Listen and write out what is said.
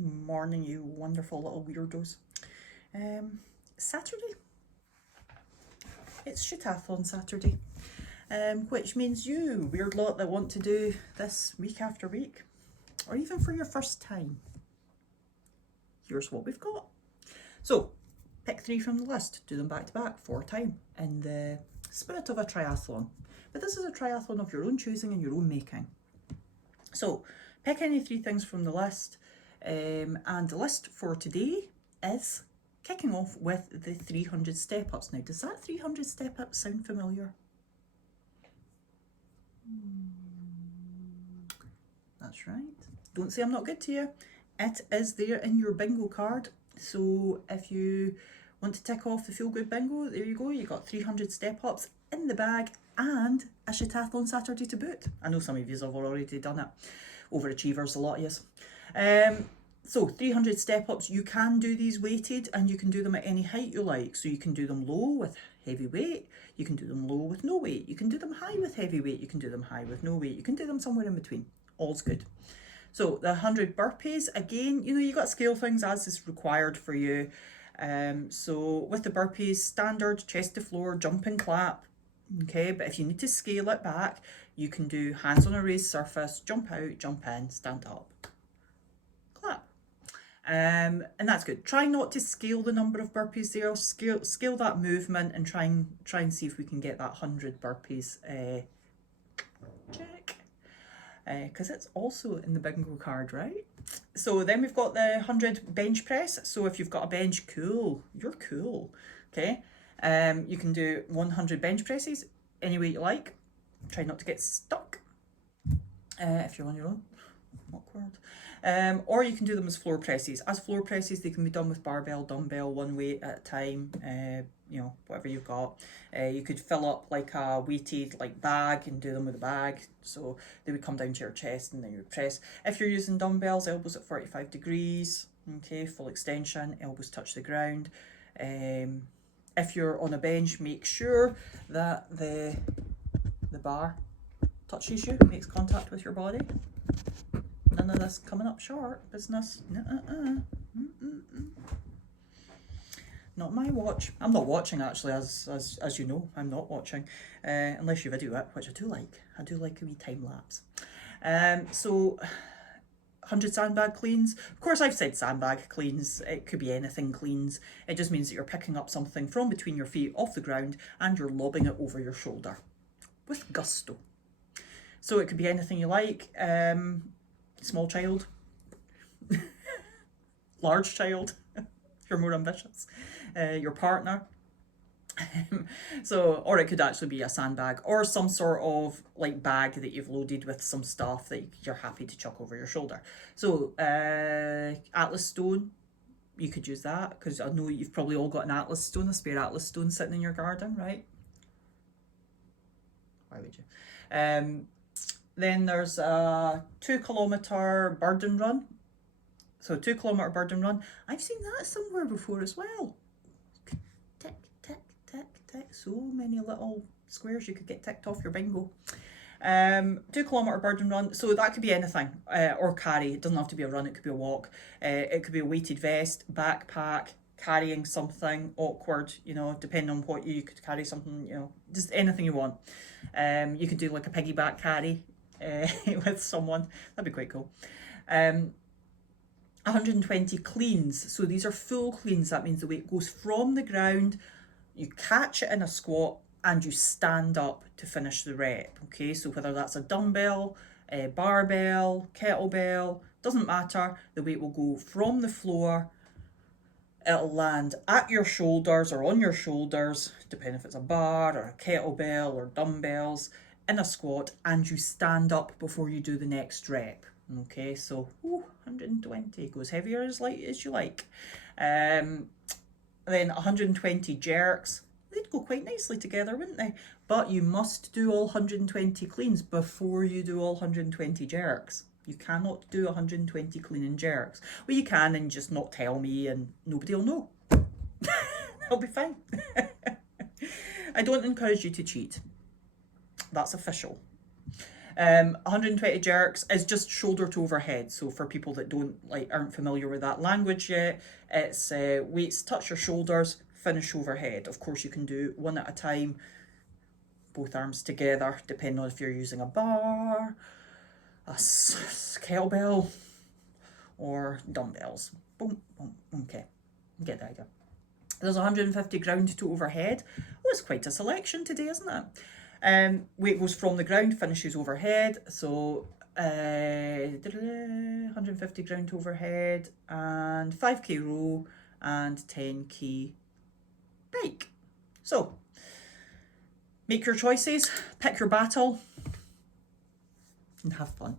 morning, you wonderful little weirdos. Saturday. It's Shitathlon Saturday, which means you, weird lot that want to do this week after week, or even for your first time, here's what we've got. So, pick 3 from the list, do them back to back, 4 time, in the spirit of a triathlon. But this is a triathlon of your own choosing and your own making. So, pick any 3 things from the list, and the list for today is kicking off with the 300 step-ups. Now, does that 300 step-ups sound familiar? That's right. Don't say I'm not good to you. It is there in your bingo card. So if you want to tick off the Feel Good bingo, there you go. You got 300 step-ups in the bag and a Shitathlon Saturday to boot. I know some of you have already done it. Overachievers, a lot of you. So 300 step-ups, you can do these weighted and you can do them at any height you like. So you can do them low with heavy weight, you can do them low with no weight, you can do them high with heavy weight, you can do them high with no weight, you can do them somewhere in between. All's good. So the 100 burpees, again, you got to scale things as is required for you. So with the burpees, standard, chest to floor, jump and clap. Okay, but if you need to scale it back, you can do hands on a raised surface, jump out, jump in, stand up, clap. And that's good. Try not to scale the number of burpees there. Scale that movement and try and see if we can get that 100 burpees check. Because it's also in the bingo card, right? So then we've got the 100 bench press. So if you've got a bench, cool. You're cool. Okay. You can do 100 bench presses any way you like. Try not to get stuck if you're on your own. Awkward. Or you can do them as floor presses. As floor presses, they can be done with barbell, dumbbell, one weight at a time, whatever you've got. You could fill up like a weighted bag and do them with a bag. So they would come down to your chest and then you would press. If you're using dumbbells, elbows at 45 degrees, okay, full extension, elbows touch the ground. If you're on a bench, make sure that the bar touches you, makes contact with your body. None of this coming up short business. Not my watch. I'm not watching actually, as you know, I'm not watching, unless you video it, which I do like. I do like a wee time lapse. So 100 sandbag cleans. Of course, I've said sandbag cleans. It could be anything cleans. It just means that you're picking up something from between your feet off the ground and you're lobbing it over your shoulder with gusto. So it could be anything you like. Small child, large child, if you're more ambitious, your partner. Or it could actually be a sandbag or some sort of bag that you've loaded with some stuff that you're happy to chuck over your shoulder. So Atlas stone, you could use that because I know you've probably all got an Atlas stone, a spare Atlas stone sitting in your garden, right? Why would you? Then there's a 2 kilometre burden run. So 2 kilometre burden run. I've seen that somewhere before as well. Tick, tick, tick, tick. So many little squares you could get ticked off your bingo. 2 kilometre burden run. So that could be anything. Or carry. It doesn't have to be a run. It could be a walk. It could be a weighted vest, backpack, carrying something awkward, depending on what you could carry something, just anything you want. You could do like a piggyback carry. With someone, that'd be quite cool. 120 cleans, so these are full cleans. That means the weight goes from the ground, you catch it in a squat and you stand up to finish the rep. Okay, so whether that's a dumbbell, a barbell, kettlebell, doesn't matter, the weight will go from the floor, it'll land at your shoulders or on your shoulders, depending if it's a bar or a kettlebell or dumbbells, in a squat, and you stand up before you do the next rep. Okay, so 120 goes heavier as light as you like. Then 120 jerks, they'd go quite nicely together, wouldn't they? But you must do all 120 cleans before you do all 120 jerks. You cannot do 120 clean and jerks. Well, you can and just not tell me and nobody will know. It'll be fine. I don't encourage you to cheat. That's official. 120 jerks is just shoulder to overhead. So for people that aren't familiar with that language yet, it's weights touch your shoulders, finish overhead. Of course, you can do one at a time, both arms together, depending on if you're using a bar, a kettlebell, or dumbbells. Boom, boom. Okay, get the idea. There's 150 ground to overhead. Oh, it's quite a selection today, isn't it? Weight goes from the ground, finishes overhead. So 150 ground to overhead, and 5k row, and 10k bike. So make your choices, pick your battle, and have fun.